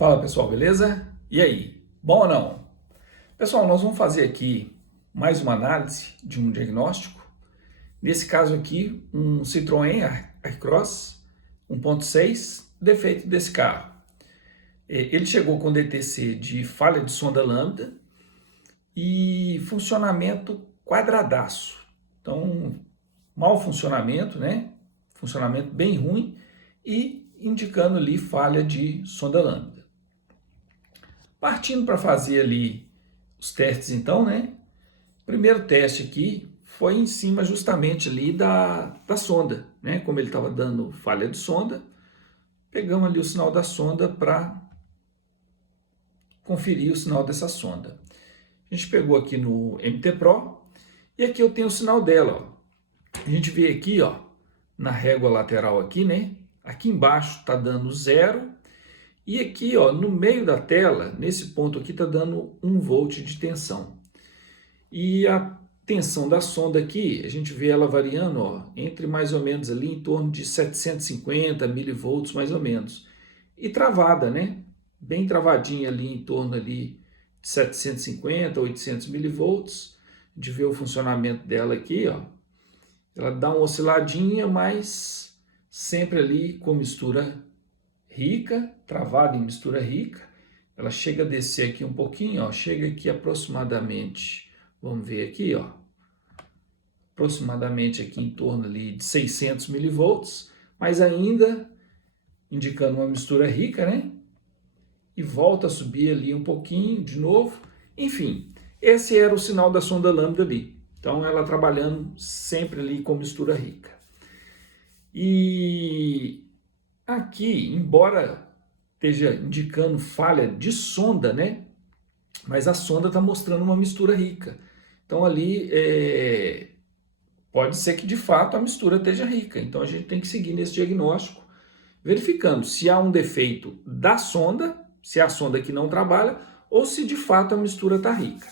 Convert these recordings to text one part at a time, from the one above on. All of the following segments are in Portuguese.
Fala pessoal, beleza? E aí, bom ou não? Pessoal, nós vamos fazer aqui mais uma análise de um diagnóstico. Nesse caso aqui, um Citroën Aircross 1.6, defeito desse carro. Ele chegou com DTC de falha de sonda lambda e funcionamento quadradaço. Então, mau funcionamento, né? Funcionamento bem ruim e indicando ali falha de sonda lambda. Partindo para fazer ali os testes então, né? O primeiro teste aqui foi em cima justamente ali da sonda, né? Como ele estava dando falha de sonda, pegamos ali o sinal da sonda para conferir o sinal dessa sonda. A gente pegou aqui no MT Pro e aqui eu tenho o sinal dela, ó. A gente vê aqui, ó, na régua lateral aqui, né? Aqui embaixo está dando 0. E aqui, ó, no meio da tela, nesse ponto aqui, está dando 1 volt de tensão. E a tensão da sonda aqui, a gente vê ela variando, ó, entre mais ou menos ali em torno de 750 milivolts, mais ou menos. E travada, né? Bem travadinha ali em torno ali de 750, 800 milivolts. A gente vê o funcionamento dela aqui, ó. Ela dá uma osciladinha, mas sempre ali com mistura rica, travada em mistura rica. Ela chega a descer aqui um pouquinho, ó, chega aqui aproximadamente, vamos ver aqui, ó, aproximadamente aqui em torno ali de 600 milivolts, mas ainda indicando uma mistura rica, né? E volta a subir ali um pouquinho de novo. Enfim, esse era o sinal da sonda lambda ali. Então ela trabalhando sempre ali com mistura rica. E aqui, embora esteja indicando falha de sonda, né? Mas a sonda está mostrando uma mistura rica. Então ali pode ser que de fato a mistura esteja rica. Então a gente tem que seguir nesse diagnóstico, verificando se há um defeito da sonda, se a sonda aqui não trabalha, ou se de fato a mistura está rica.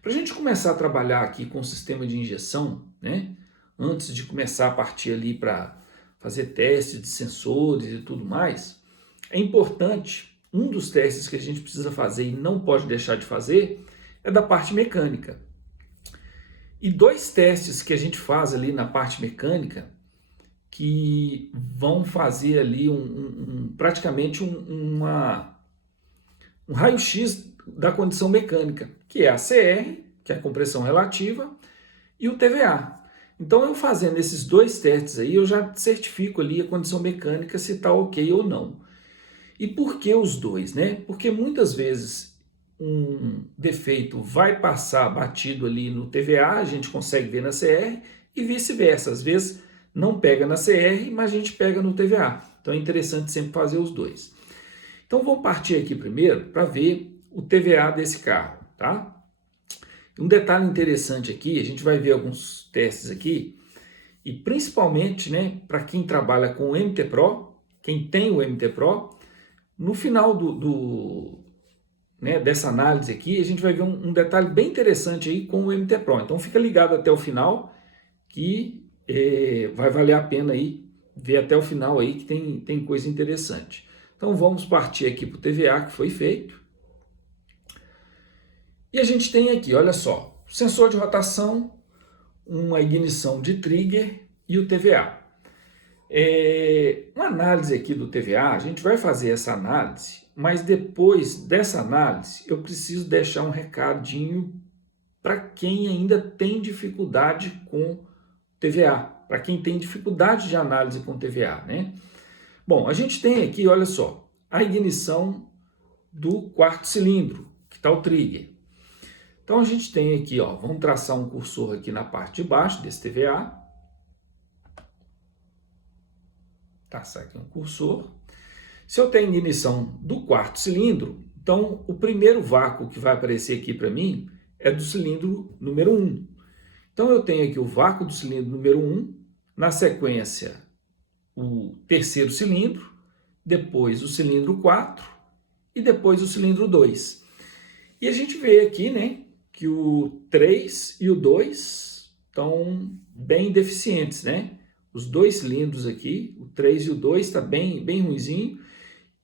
Para a gente começar a trabalhar aqui com o sistema de injeção, né? Antes de começar a partir ali para fazer testes de sensores e tudo mais, é importante, um dos testes que a gente precisa fazer e não pode deixar de fazer é da parte mecânica. E 2 testes que a gente faz ali na parte mecânica que vão fazer ali praticamente um raio-x da condição mecânica, que é a CR, que é a compressão relativa, e o TVA. Então, eu fazendo esses 2 testes aí, eu já certifico ali a condição mecânica se está ok ou não. E por que os 2, né? Porque muitas vezes um defeito vai passar batido ali no TVA, a gente consegue ver na CR, e vice-versa. Às vezes não pega na CR, mas a gente pega no TVA. Então é interessante sempre fazer os 2. Então vamos partir aqui primeiro para ver o TVA desse carro, tá? Um detalhe interessante aqui, a gente vai ver alguns testes aqui, e principalmente, né, para quem trabalha com o MT Pro, quem tem o MT Pro, no final dessa análise aqui, a gente vai ver um detalhe bem interessante aí com o MT Pro. Então fica ligado até o final, que vai valer a pena aí ver até o final aí, que tem coisa interessante. Então vamos partir aqui para o TVA que foi feito. E a gente tem aqui, olha só, sensor de rotação, uma ignição de trigger e o TVA. Uma análise aqui do TVA, a gente vai fazer essa análise, mas depois dessa análise eu preciso deixar um recadinho para quem ainda tem dificuldade com TVA, para quem tem dificuldade de análise com TVA, né? Bom, a gente tem aqui, olha só, a ignição do 4º cilindro, que está o trigger. Então a gente tem aqui, ó, vamos traçar um cursor aqui na parte de baixo desse TVA. Traçar aqui um cursor. Se eu tenho ignição do 4º cilindro, então o primeiro vácuo que vai aparecer aqui para mim é do cilindro número 1. Então eu tenho aqui o vácuo do cilindro número 1, na sequência o 3º cilindro, depois o cilindro 4 e depois o cilindro 2. E a gente vê aqui, né, que o 3 e o 2 estão bem deficientes, né? Os 2 cilindros aqui, o 3 e o 2 está bem ruinzinho,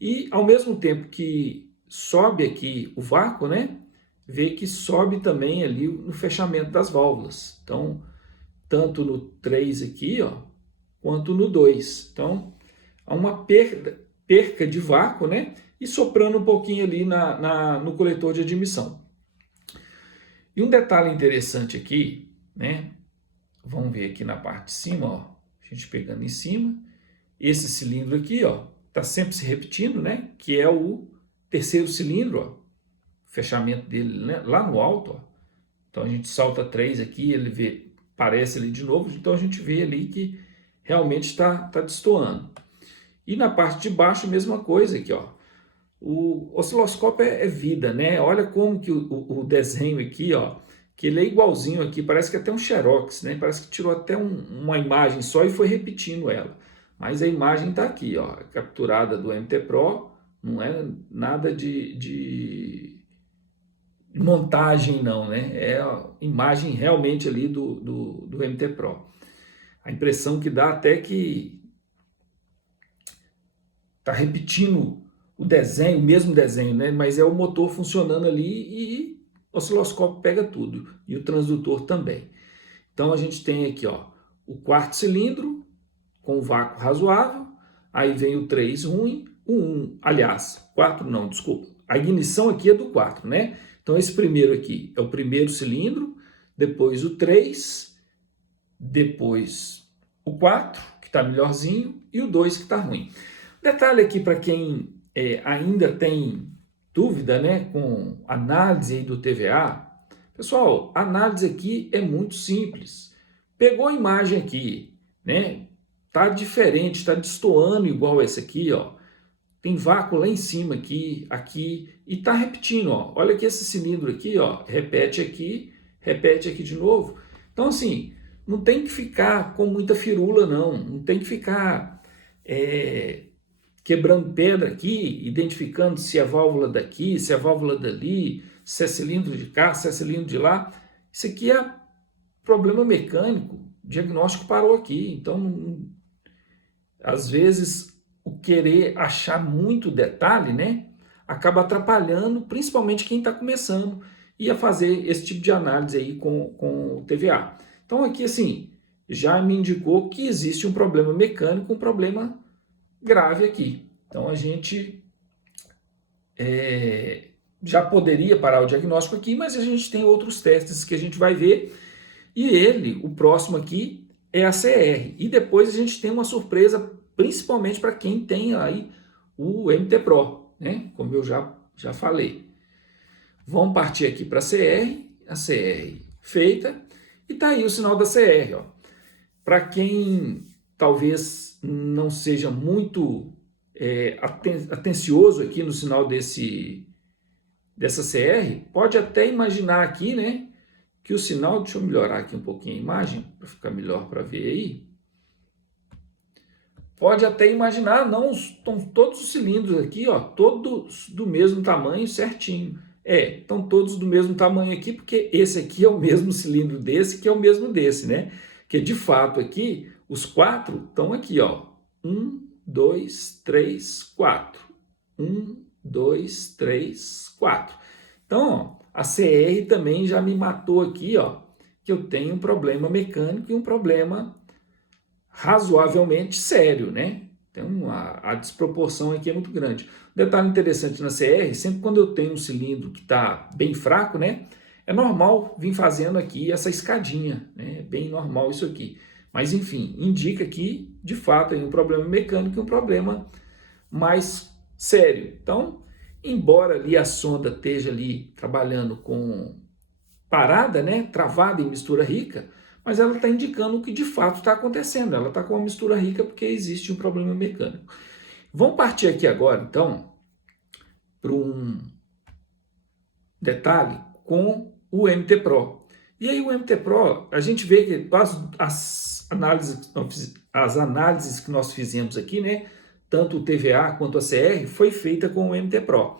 E ao mesmo tempo que sobe aqui o vácuo, né, vê que sobe também ali no fechamento das válvulas. Então, tanto no 3 aqui, ó, quanto no 2. Então, há uma perca de vácuo, né, e soprando um pouquinho ali no coletor de admissão. E um detalhe interessante aqui, né, vamos ver aqui na parte de cima, ó, a gente pegando em cima, esse cilindro aqui, ó, está sempre se repetindo, né, que é o terceiro cilindro, ó, fechamento dele, né, lá no alto, ó. Então a gente salta 3 aqui, ele aparece ali de novo, então a gente vê ali que realmente está destoando. E na parte de baixo, a mesma coisa aqui, ó. O osciloscópio é vida, né? Olha como que o desenho aqui, ó, que ele é igualzinho aqui, parece que até um xerox, né? Parece que tirou até uma imagem só e foi repetindo ela. Mas a imagem está aqui, ó, capturada do MT Pro, não é nada de montagem não, né? É a imagem realmente ali do MT Pro. A impressão que dá até que está repetindo o desenho, o mesmo desenho, né? Mas é o motor funcionando ali e o osciloscópio pega tudo. E o transdutor também. Então a gente tem aqui, ó, o quarto cilindro com vácuo razoável, aí vem o 3 ruim, o 1, aliás, 4 não, desculpa. A ignição aqui é do 4, né? Então esse primeiro aqui é o primeiro cilindro, depois o 3, depois o 4, que está melhorzinho, e o 2 que está ruim. Detalhe aqui para quem ainda tem dúvida, né, com análise aí do TVA. Pessoal, a análise aqui é muito simples. Pegou a imagem aqui, né, tá diferente, tá destoando igual essa aqui, ó. Tem vácuo lá em cima aqui, e tá repetindo, ó. Olha que esse cilindro aqui, ó, repete aqui de novo. Então, assim, não tem que ficar com muita firula, não tem que ficar quebrando pedra aqui, identificando se é válvula daqui, se é válvula dali, se é cilindro de cá, se é cilindro de lá. Isso aqui é problema mecânico, o diagnóstico parou aqui. Então, às vezes, o querer achar muito detalhe, né, acaba atrapalhando, principalmente quem está começando e a fazer esse tipo de análise aí com o TVA. Então, aqui, assim, já me indicou que existe um problema mecânico, um problema grave aqui. Então a gente já poderia parar o diagnóstico aqui, mas a gente tem outros testes que a gente vai ver. E o próximo aqui, é a CR. E depois a gente tem uma surpresa, principalmente para quem tem aí o MT Pro, né? Como eu já falei. Vamos partir aqui para a CR feita. E tá aí o sinal da CR, ó. Para quem talvez não seja muito atencioso aqui no sinal dessa CR, pode até imaginar aqui, né, que o sinal, deixa eu melhorar aqui um pouquinho a imagem, para ficar melhor para ver aí, pode até imaginar, não, estão todos os cilindros aqui, ó, todos do mesmo tamanho, certinho. Estão todos do mesmo tamanho aqui, porque esse aqui é o mesmo cilindro desse, que é o mesmo desse, né? Que de fato aqui, os 4 estão aqui, ó. 1, 2, 3, 4. 1, 2, 3, 4. Então, ó, a CR também já me matou aqui, ó, que eu tenho um problema mecânico e um problema razoavelmente sério, né? Então, a desproporção aqui é muito grande. Um detalhe interessante na CR, sempre quando eu tenho um cilindro que está bem fraco, né? É normal vir fazendo aqui essa escadinha, né? É bem normal isso aqui. Mas, enfim, indica que, de fato, tem um problema mecânico e um problema mais sério. Então, embora ali a sonda esteja ali trabalhando com parada, né? Travada em mistura rica, mas ela está indicando o que de fato está acontecendo. Ela está com uma mistura rica porque existe um problema mecânico. Vamos partir aqui agora, então, para um detalhe com o MT Pro. E aí o MT Pro, a gente vê que as análises que nós fizemos aqui, né, tanto o TVA quanto a CR, foi feita com o MT Pro.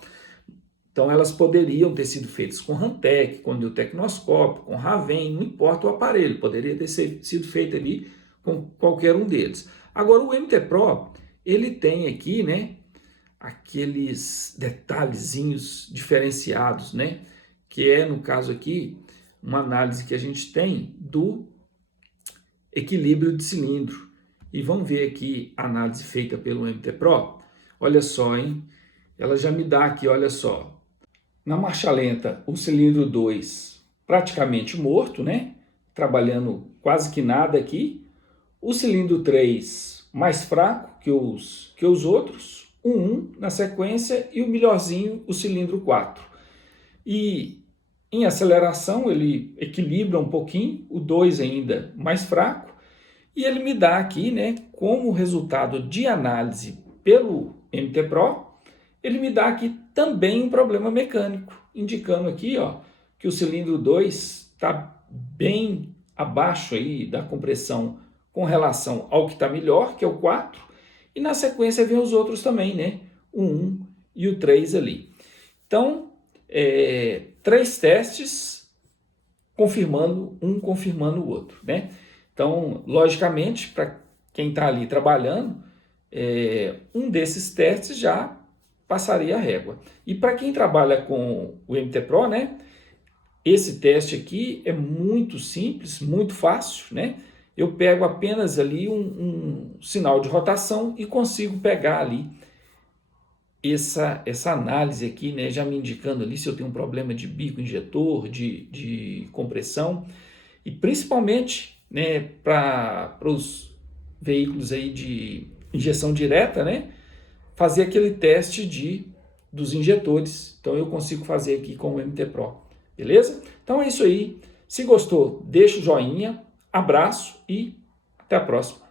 Então elas poderiam ter sido feitas com Rantec, com Neotecnoscópio, com Raven, não importa o aparelho, poderia ter sido feito ali com qualquer um deles. Agora o MT Pro, ele tem aqui, né, aqueles detalhezinhos diferenciados, né? Que é, no caso aqui, uma análise que a gente tem do equilíbrio de cilindro. E vamos ver aqui a análise feita pelo MT Pro. Olha só, hein? Ela já me dá aqui, olha só. Na marcha lenta, o cilindro 2 praticamente morto, né? Trabalhando quase que nada aqui. O cilindro 3 mais fraco que os outros. O 1 na sequência e o melhorzinho, o cilindro 4. E em aceleração ele equilibra um pouquinho, o 2 ainda mais fraco. E ele me dá aqui, né, como resultado de análise pelo MT Pro, ele me dá aqui também um problema mecânico, indicando aqui, ó, que o cilindro 2 está bem abaixo aí da compressão com relação ao que está melhor, que é o 4, e na sequência vem os outros também, né, o 1 e o 3 ali. Então, 3 testes confirmando o outro, né? Então, logicamente, para quem está ali trabalhando, um desses testes já passaria a régua. E para quem trabalha com o MT Pro, né, esse teste aqui é muito simples, muito fácil, né? Eu pego apenas ali um sinal de rotação e consigo pegar ali essa análise aqui, né, já me indicando ali se eu tenho um problema de bico injetor, de compressão, e principalmente, né, para os veículos aí de injeção direta, né, fazer aquele teste dos injetores. Então eu consigo fazer aqui com o MT Pro, beleza? Então é isso aí. Se gostou, deixa o joinha, abraço e até a próxima.